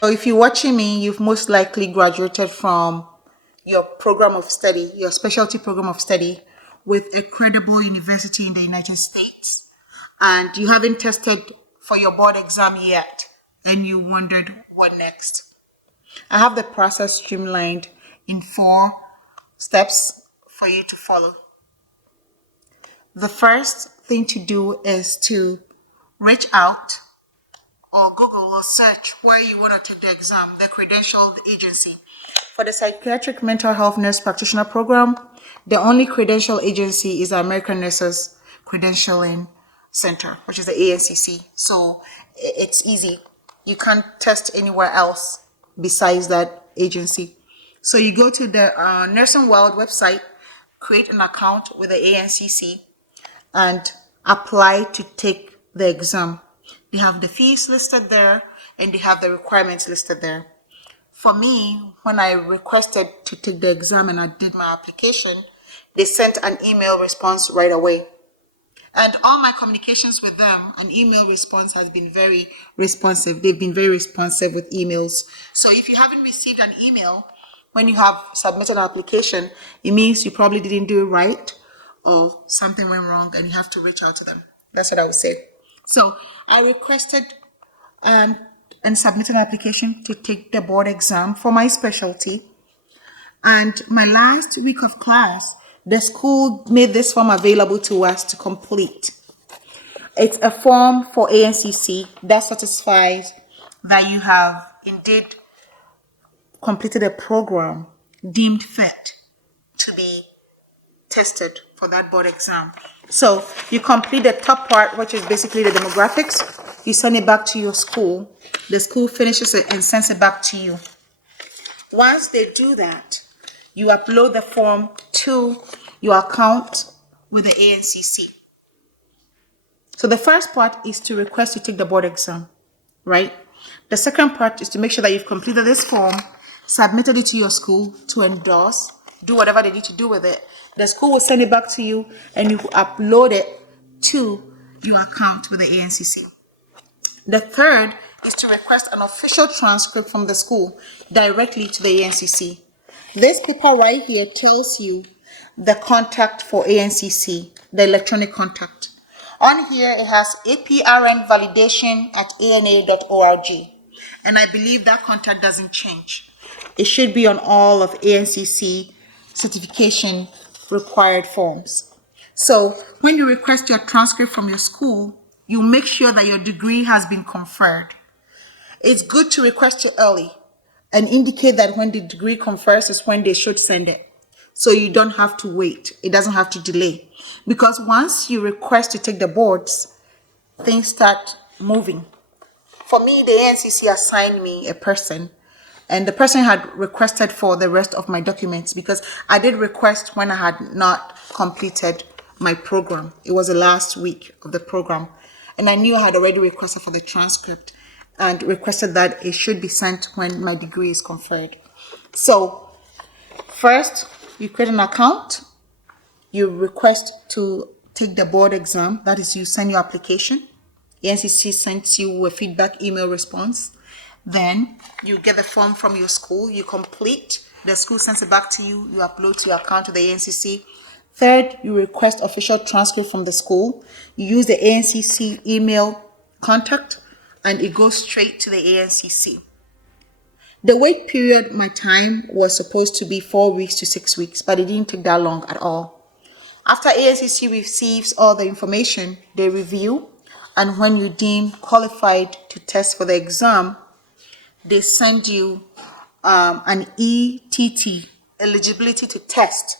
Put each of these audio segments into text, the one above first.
So if you're watching me, you've most likely graduated from your program of study, your specialty program of study with a credible university in the United States. And you haven't tested for your board exam yet, and you wondered what next. I have the process streamlined in 4 steps for you to follow. The first thing to do is to reach out or Google or search where you want to take the exam, the credentialed agency. For the Psychiatric Mental Health Nurse Practitioner Program, the only credential agency is the American Nurses Credentialing Center, which is the ANCC. So it's easy. You can't test anywhere else besides that agency. So you go to the Nursing World website, create an account with the ANCC, and apply to take the exam. They have the fees listed there and they have the requirements listed there. For me, when I requested to take the exam and I did my application, they sent an email response right away. And all my communications with them, an email response has been very responsive. They've been very responsive with emails. So if you haven't received an email when you have submitted an application, it means you probably didn't do it right or something went wrong and you have to reach out to them. That's what I would say. So I requested and submitted an application to take the board exam for my specialty. And my last week of class, the school made this form available to us to complete. It's a form for ANCC that satisfies that you have indeed completed a program deemed fit to be tested for that board exam. So you complete the top part, which is basically the demographics. You send it back to your school. The school finishes it and sends it back to you. Once they do that, you upload the form to your account with the ANCC. So the first part is to request to take the board exam, right? The second part is to make sure that you've completed this form, submitted it to your school to endorse, do whatever they need to do with it. The school will send it back to you and you upload it to your account with the ANCC. The third is to request an official transcript from the school directly to the ANCC. This paper right here tells you the contact for ANCC, the electronic contact. On here, it has APRN validation at ana.org. And I believe that contact doesn't change. It should be on all of ANCC certification required forms. So when you request your transcript from your school, you make sure that your degree has been conferred. It's good to request it early and indicate that when the degree confers is when they should send it. So you don't have to wait. It doesn't have to delay. Because once you request to take the boards, things start moving. For me, the ANCC assigned me a person, and the person had requested for the rest of my documents because I did request when I had not completed my program. It was the last week of the program, and I knew I had already requested for the transcript and requested that it should be sent when my degree is conferred. So first, you create an account, you request to take the board exam, that is, you send your application. The NCC sends you a feedback email response. Then you get the form from your school, you complete, the school sends it back to you, you upload to your account to the ANCC. Third, you request official transcript from the school. You use the ANCC email contact and it goes straight to the ANCC. The wait period, my time was supposed to be 4 weeks to 6 weeks, but it didn't take that long at all. After ANCC receives all the information, they review, and when you deem qualified to test for the exam, they send you an ETT, eligibility to test,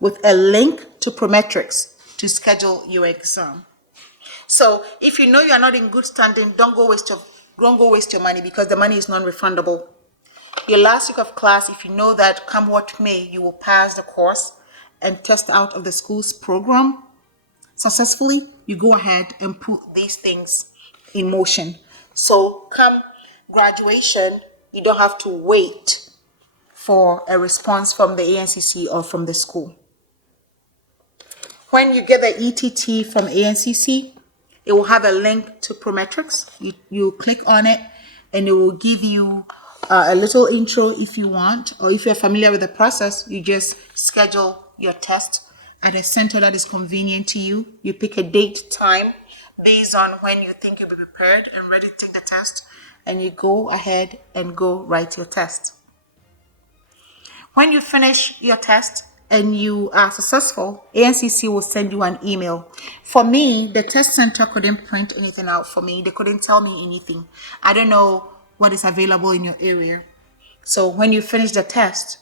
with a link to Prometrics to schedule your exam. So if you know you are not in good standing, don't go waste your money because the money is non-refundable. Your last week of class, if you know that come what may, you will pass the course and test out of the school's program successfully, you go ahead and put these things in motion. So come graduation, you don't have to wait for a response from the ANCC or from the school. When you get the ETT from ANCC, it will have a link to Prometrics. You click on it and it will give you a little intro if you want, or if you're familiar with the process, you just schedule your test at a center that is convenient to you. You pick a date, time, based on when you think you'll be prepared and ready to take the test, and you go ahead and go write your test. When you finish your test and you are successful, ANCC will send you an email. For me, the test center couldn't print anything out for me. They couldn't tell me anything. I don't know what is available in your area. So when you finish the test,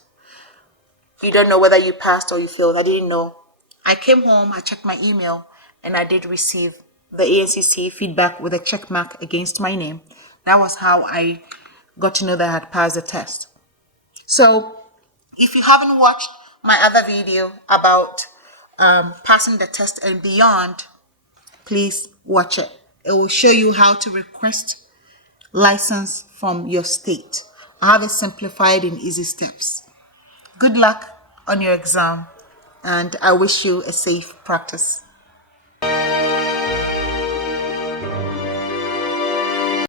you don't know whether you passed or you failed. I didn't know. I came home, I checked my email, and I did receive the ANCC feedback with a check mark against my name. That was how I got to know that I had passed the test. So if you haven't watched my other video about passing the test and beyond, please watch it. It will show you how to request license from your state. I have it simplified in easy steps. Good luck on your exam, and I wish you a safe practice.